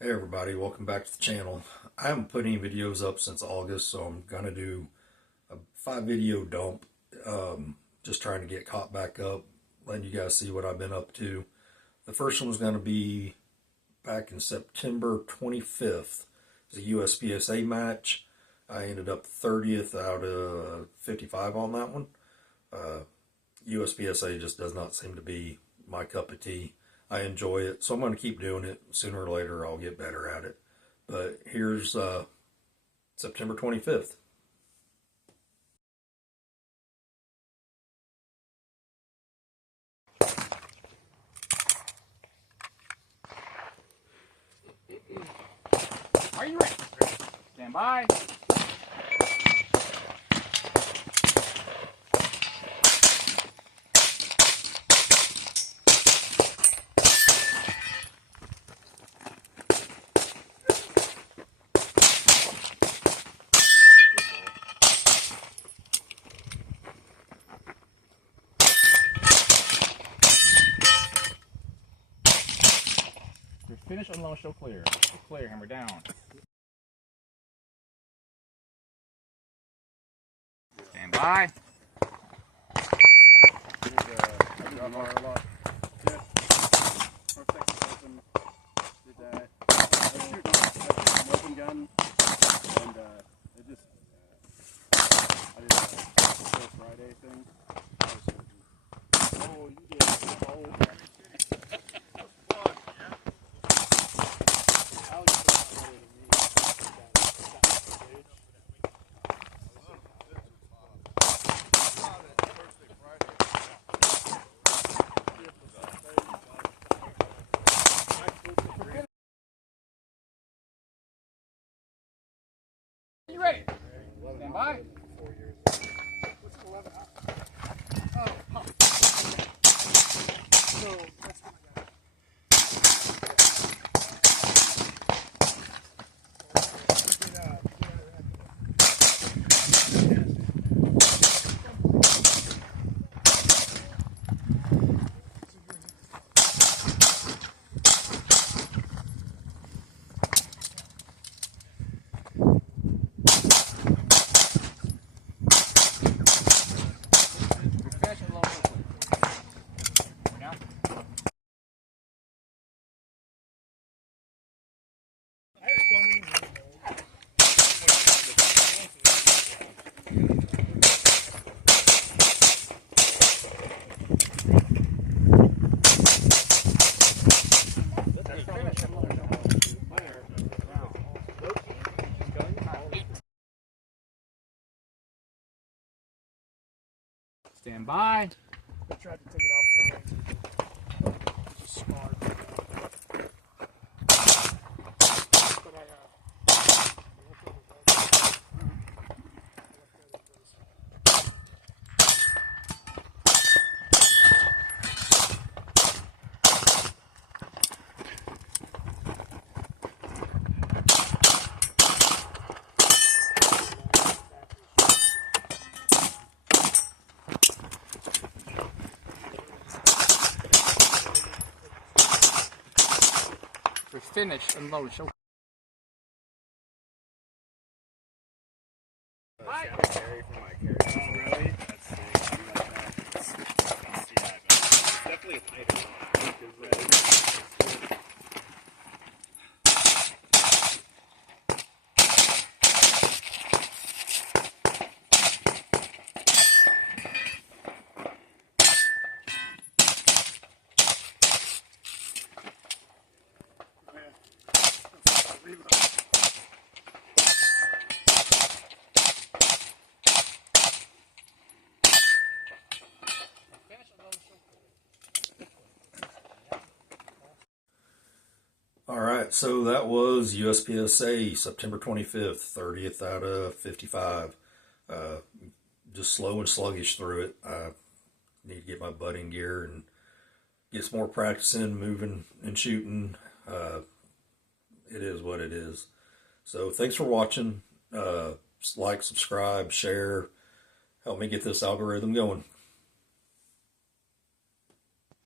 Hey everybody, welcome back to the channel. I haven't put any videos up since August, so I'm gonna do a 5 video dump. Just trying to get caught back up, letting you guys see what I've been up to. The first one was gonna be back in September 25th. It was a USPSA match. I ended up 30th out of 55 on that one. USPSA just does not seem to be my cup of tea. I enjoy it, so I'm going to keep doing it. Sooner or later, I'll get better at it. But here's September 25th. Are you ready? Stand by. You're finished, unload, show clear. Clear, hammer down. Stand by. Gun, and it just I did a full Friday thing. Oh, you did. Oh, Are you ready? Stand by. Stand by. I tried to take it off the scarred. But We're finished, unload, show. carry for my carry. Oh, really? That's sick. It's definitely a tighter one. All right, so that was USPSA September 25th, 30th out of 55. Just slow and sluggish through it. I need to get my butt in gear and get some more practice in, moving and shooting. It is what it is. So thanks for watching. Like, subscribe, share. Help me get this algorithm going.